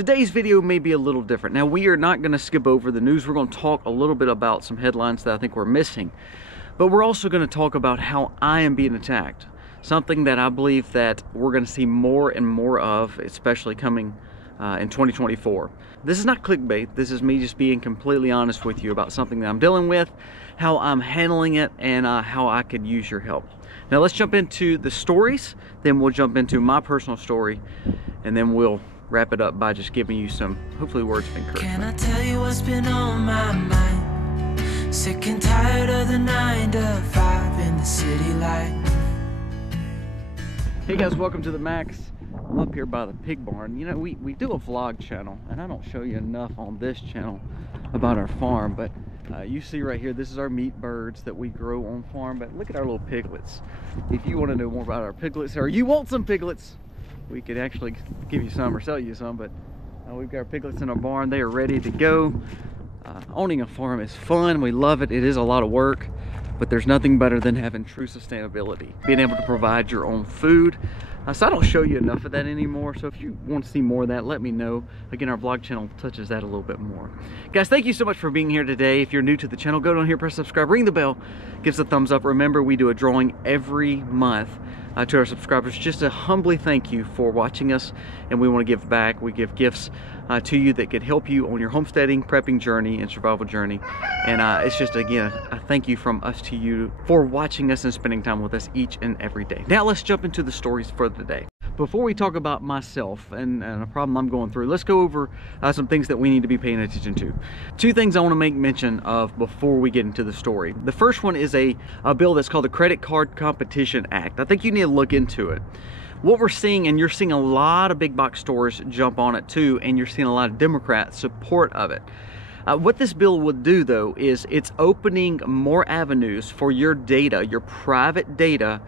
Today's video may be a little different. Now, we are not going to skip over the news. We're going to talk a little bit about some headlines that I think we're missing. But we're also going to talk about how I am being attacked. Something that I believe that we're going to see more and more of, especially coming in 2024. This is not clickbait. This is me just being completely honest with you about something that I'm dealing with, how I'm handling it, and how I could use your help. Now let's jump into the stories, then we'll jump into my personal story, and then we'll wrap it up by just giving you some, hopefully, words of encouragement. Can I tell you what's been on my mind? Sick and tired of the 9 to 5 in the city life. Hey guys, welcome to the Max. I'm up here by the pig barn. You know, we do a vlog channel, and I don't show you enough on this channel about our farm, but you see right here, this is our meat birds that we grow on farm. But look at our little piglets. If you want to know more about our piglets, or you want some piglets, we could actually give you some or sell you some. But we've got our piglets in our barn. They are ready to go. Owning a farm is fun. We love it. It is a lot of work, but there's nothing better than having true sustainability, being able to provide your own food. So I don't show you enough of that anymore, so if you want to see more of that, let me know. Again, our vlog channel touches that a little bit more. Guys, thank you so much for being here today. If you're new to the channel, go down here, press subscribe, ring the bell, give us a thumbs up. Remember, we do a drawing every month to our subscribers, just to humbly thank you for watching us, and we want to give back. We give gifts to you that could help you on your homesteading, prepping journey, and survival journey. And it's just, again, a thank you from us to you for watching us and spending time with us each and every day. Now let's jump into the stories for the day. Before we talk about myself and a problem I'm going through, let's go over some things that we need to be paying attention to. Two things I want to make mention of before we get into the story. The first one is a bill that's called the Credit Card Competition Act. I think you need to look into it. What we're seeing, and you're seeing a lot of big box stores jump on it too, and you're seeing a lot of Democrat support of it. What this bill would do, though, is it's opening more avenues for your data, your private data,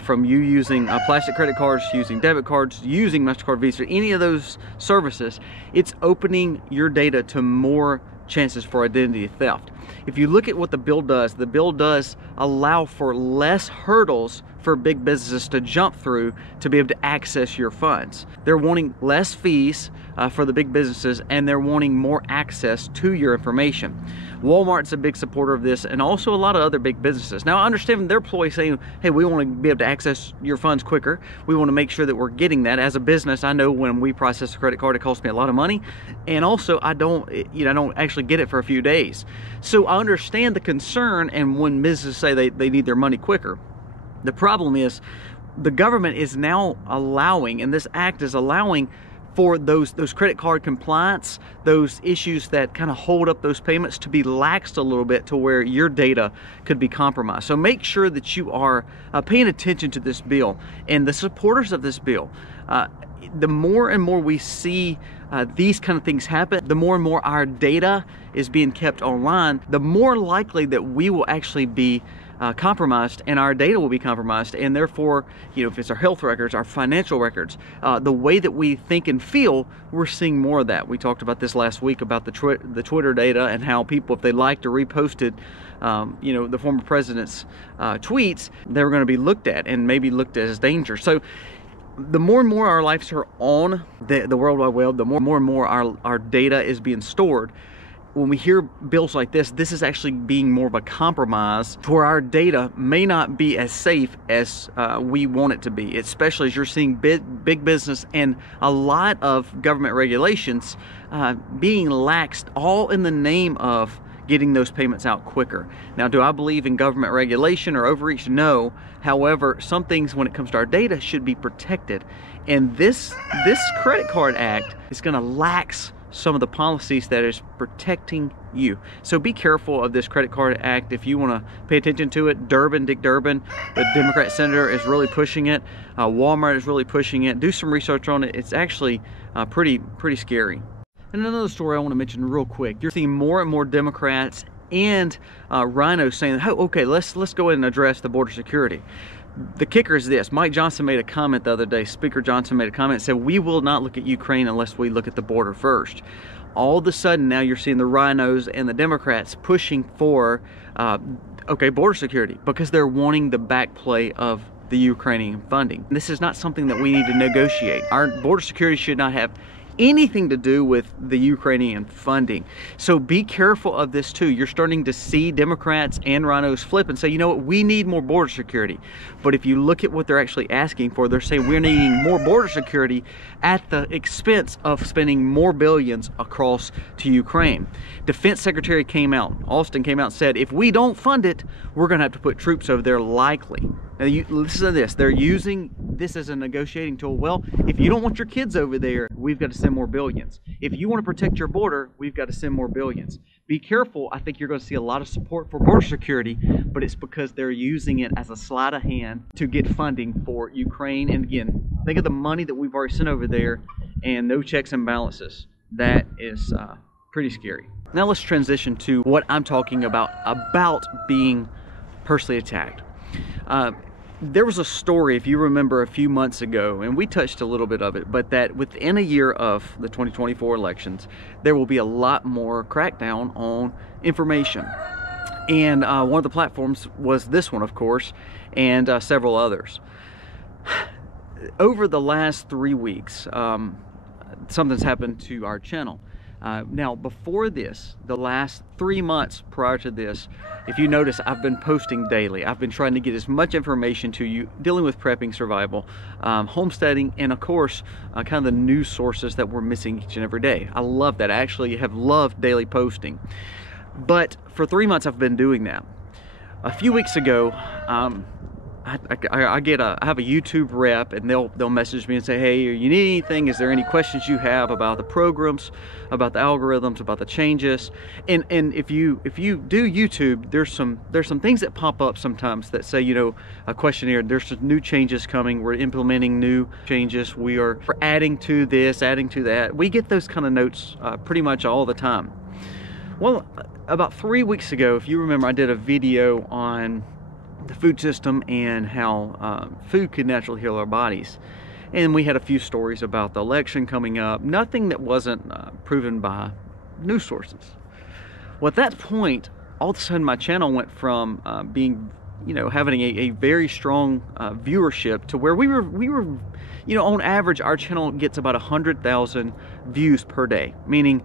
from you using plastic credit cards, using debit cards, using MasterCard, Visa, any of those services. It's opening your data to more chances for identity theft. If you look at what the bill does allow for less hurdles for big businesses to jump through to be able to access your funds. They're wanting less fees for the big businesses, and they're wanting more access to your information. Walmart's a big supporter of this, and also a lot of other big businesses. Now, I understand their employees saying, hey, we want to be able to access your funds quicker. We want to make sure that we're getting that. As a business, I know when we process a credit card, it costs me a lot of money. And also, I don't actually get it for a few days. So I understand the concern, and when businesses say they need their money quicker. The problem is the government is now allowing, and this act is allowing, for those credit card compliance, those issues that kind of hold up those payments, to be laxed a little bit to where your data could be compromised. So make sure that you are paying attention to this bill and the supporters of this bill. The more and more we see these kind of things happen, the more and more our data is being kept online, the more likely that we will actually be compromised, and our data will be compromised, and therefore, if it's our health records, our financial records, the way that we think and feel, we're seeing more of that. We talked about this last week about the Twitter data, and how people, if they liked or reposted the former president's tweets, they were going to be looked at and maybe looked at as danger. So the more and more our lives are on the World Wide Web, the more and more our data is being stored. When we hear bills like this is actually being more of a compromise to where our data may not be as safe as we want it to be, especially as you're seeing big business and a lot of government regulations being laxed, all in the name of getting those payments out quicker. Now, do I believe in government regulation or overreach? No. However, some things when it comes to our data should be protected. And this Credit Card Act is going to lax some of the policies that is protecting you. So be careful of this Credit Card Act if you want to pay attention to it. Dick Durbin, the Democrat senator, is really pushing it. Walmart is really pushing it. Do some research on it. It's actually pretty scary. And another story I want to mention real quick. You're seeing more and more Democrats and rhinos saying, oh, okay, let's go ahead and address the border security. The kicker is this. Mike Johnson made a comment the other day. Speaker Johnson made a comment and said, we will not look at Ukraine unless we look at the border first. All of a sudden now you're seeing the rhinos and the Democrats pushing for border security, because they're wanting the back play of the Ukrainian funding. This is not something that we need to negotiate. Our border security should not have anything to do with the Ukrainian funding. So be careful of this too. You're starting to see Democrats and rhinos flip and say, you know what, we need more border security. But if you look at what they're actually asking for, they're saying we're needing more border security at the expense of spending more billions across to Ukraine. Defense Secretary Austin came out and said, if we don't fund it, we're going to have to put troops over there likely. Now, listen to this. They're using this as a negotiating tool. Well, if you don't want your kids over there, we've got to send more billions. If you want to protect your border, we've got to send more billions. Be careful. I think you're going to see a lot of support for border security, but it's because they're using it as a sleight of hand to get funding for Ukraine. And again, think of the money that we've already sent over there and no checks and balances. That is pretty scary. Now let's transition to what I'm talking about being personally attacked. There was a story, if you remember, a few months ago, and we touched a little bit of it, but that within a year of the 2024 elections, there will be a lot more crackdown on information. And one of the platforms was this one, of course, and several others. Over the last 3 weeks, something's happened to our channel. Now, before this, the last 3 months prior to this, if you notice, I've been posting daily. I've been trying to get as much information to you dealing with prepping, survival, homesteading, and of course, kind of the news sources that we're missing each and every day. I love that. I actually have loved daily posting. But for 3 months, I've been doing that. A few weeks ago, I have a YouTube rep, and they'll message me and say, hey, you need anything? Is there any questions you have about the programs, about the algorithms, about the changes? And if you do YouTube, there's some things that pop up sometimes that say, you know, a questionnaire, there's some new changes coming, we're implementing new changes, we're adding to this, adding to that. We get those kind of notes pretty much all the time. Well, about 3 weeks ago, if you remember, I did a video on the food system and how food could naturally heal our bodies. And we had a few stories about the election coming up, nothing that wasn't proven by news sources. Well, at that point, all of a sudden my channel went from being, you know, having a very strong viewership to where we were, you know, on average, our channel gets about 100,000 views per day. Meaning,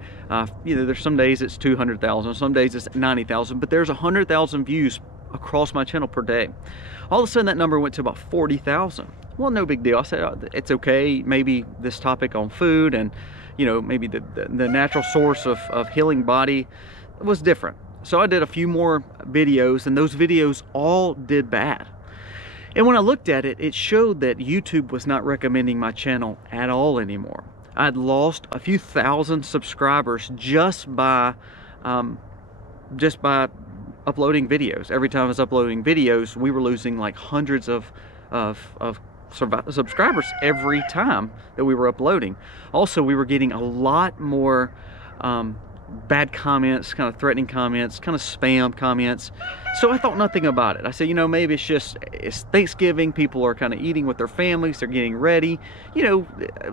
you know, there's some days it's 200,000, some days it's 90,000, but there's 100,000 views across my channel per day. All of a sudden that number went to about 40,000. Well, no big deal. I said, oh, it's okay. Maybe this topic on food and, you know, maybe the natural source of healing body was different. So I did a few more videos, and those videos all did bad. And when I looked at it, it showed that YouTube was not recommending my channel at all anymore. I'd lost a few thousand subscribers just by uploading videos. Every time I was uploading videos, we were losing like hundreds of subscribers every time that we were uploading. Also, we were getting a lot more bad comments, kind of threatening comments, kind of spam comments. So I thought nothing about it. I said, you know, maybe it's Thanksgiving, people are kind of eating with their families, they're getting ready. You know,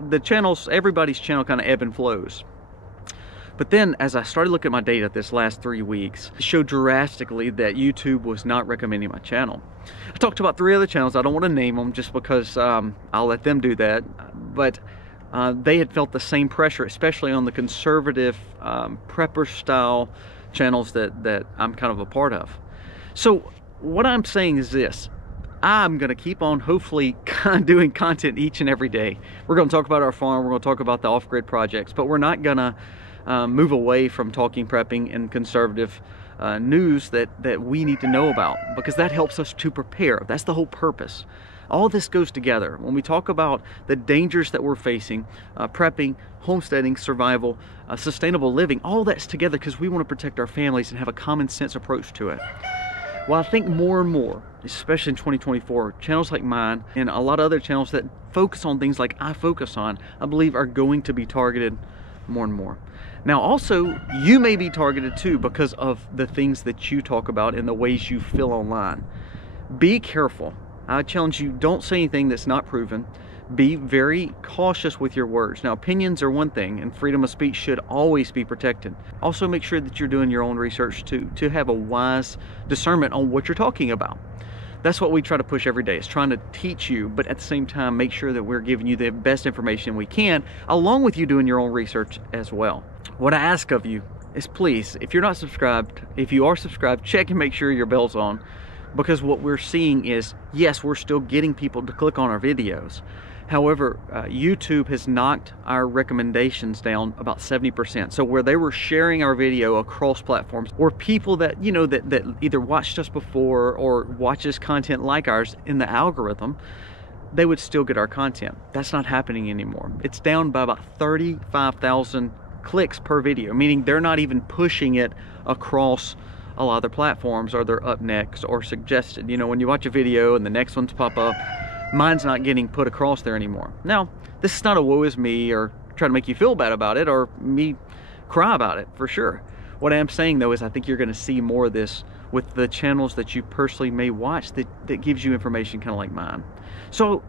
the channels, everybody's channel kind of ebb and flows. But then as I started looking at my data this last 3 weeks, it showed drastically that YouTube was not recommending my channel. I talked about 3 other channels. I don't want to name them just because I'll let them do that. But they had felt the same pressure, especially on the conservative prepper style channels that I'm kind of a part of. So what I'm saying is this. I'm going to keep on hopefully doing content each and every day. We're going to talk about our farm. We're going to talk about the off-grid projects, but we're not going to move away from talking prepping and conservative news that we need to know about, because that helps us to prepare. That's the whole purpose. All this goes together. When we talk about the dangers that we're facing, prepping, homesteading, survival, sustainable living, all that's together because we want to protect our families and have a common sense approach to it. Well, I think more and more, especially in 2024, channels like mine and a lot of other channels that focus on things like I focus on, I believe are going to be targeted more and more. Now also, you may be targeted too because of the things that you talk about and the ways you feel online. Be careful. I challenge you, don't say anything that's not proven. Be very cautious with your words. Now, opinions are one thing, and freedom of speech should always be protected. Also, make sure that you're doing your own research to have a wise discernment on what you're talking about. That's what we try to push every day, is trying to teach you, but at the same time make sure that we're giving you the best information we can, along with you doing your own research as well. What I ask of you is, please, if you're not subscribed, if you are subscribed, check and make sure your bell's on, because what we're seeing is, yes, we're still getting people to click on our videos. However, YouTube has knocked our recommendations down about 70%. So where they were sharing our video across platforms, or people that, you know, that either watched us before or watches content like ours in the algorithm, they would still get our content. That's not happening anymore. It's down by about 35,000 clicks per video, meaning they're not even pushing it across a lot of their platforms, or they're up next or suggested. You know, when you watch a video and the next ones pop up, mine's not getting put across there anymore. Now, this is not a woe is me or try to make you feel bad about it or me cry about it, for sure. What I am saying though is I think you're going to see more of this with the channels that you personally may watch that gives you information kind of like mine. So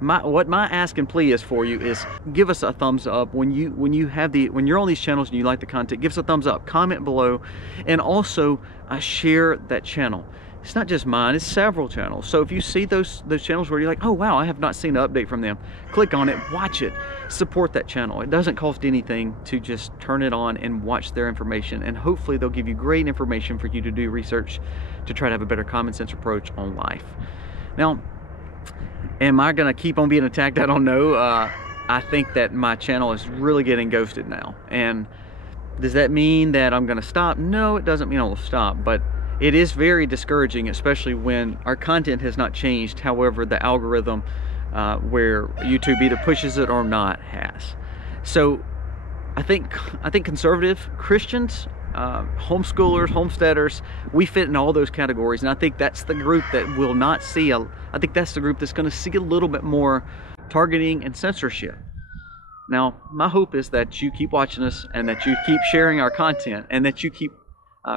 what my ask and plea is for you is, give us a thumbs up when you're on these channels and you like the content. Give us a thumbs up, comment below, and also share that channel. It's not just mine, it's several channels. So if you see those channels where you're like, oh wow, I have not seen an update from them, click on it, watch it, support that channel. It doesn't cost anything to just turn it on and watch their information, and hopefully they'll give you great information for you to do research to try to have a better common sense approach on life. Now, am I gonna keep on being attacked? I don't know. I think that my channel is really getting ghosted now. And does that mean that I'm gonna stop? No, it doesn't mean I'll stop, but it is very discouraging, especially when our content has not changed. However, the algorithm where YouTube either pushes it or not has. So I think conservative Christians, homeschoolers, homesteaders, we fit in all those categories, and I think that's the group that will not see I think that's the group that's going to see a little bit more targeting and censorship. Now, my hope is that you keep watching us, and that you keep sharing our content, and that you keep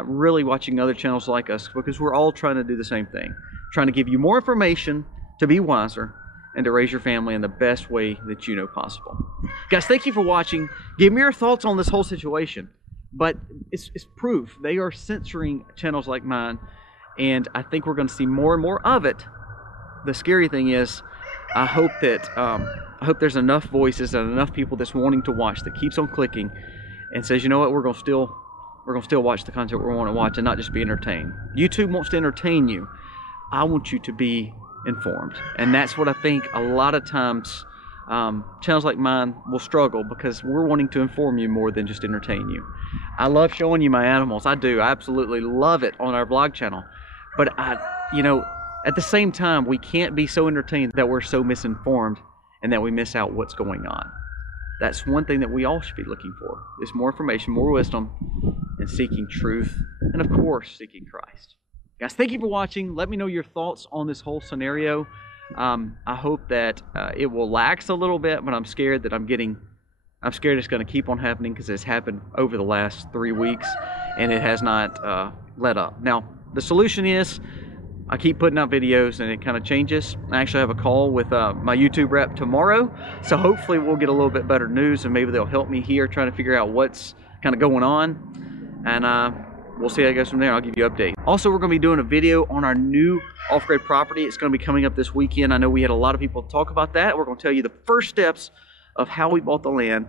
really watching other channels like us, because we're all trying to do the same thing, trying to give you more information to be wiser and to raise your family in the best way that you know possible. Guys, thank you for watching. Give me your thoughts on this whole situation. But it's proof. They are censoring channels like mine, and I think we're going to see more and more of it. The scary thing is, I hope there's enough voices and enough people that's wanting to watch that keeps on clicking and says, you know what, we're going to still watch the content we want to watch and not just be entertained. YouTube wants to entertain you. I want you to be informed, and that's what I think a lot of times channels like mine will struggle, because we're wanting to inform you more than just entertain you. I love showing you my animals. I do. I absolutely love it on our vlog channel. But you know, at the same time, we can't be so entertained that we're so misinformed and that we miss out what's going on. That's one thing that we all should be looking for, is more information, more wisdom, and seeking truth, and of course, seeking Christ. Guys, thank you for watching. Let me know your thoughts on this whole scenario. I hope that it will lax a little bit, but I'm scared that I'm scared it's going to keep on happening, because it's happened over the last 3 weeks and it has not let up. Now, the solution is I keep putting out videos and it kind of changes. I actually have a call with my YouTube rep tomorrow, so hopefully we'll get a little bit better news, and maybe they'll help me here trying to figure out what's kind of going on, and we'll see how it goes from there. I'll give you an update. Also, we're going to be doing a video on our new off-grid property. It's going to be coming up this weekend. I know we had a lot of people talk about that. We're going to tell you the first steps of how we bought the land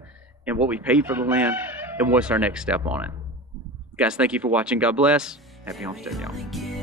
and what we paid for the land and what's our next step on it. Guys, thank you for watching. God bless. Happy homestead, y'all.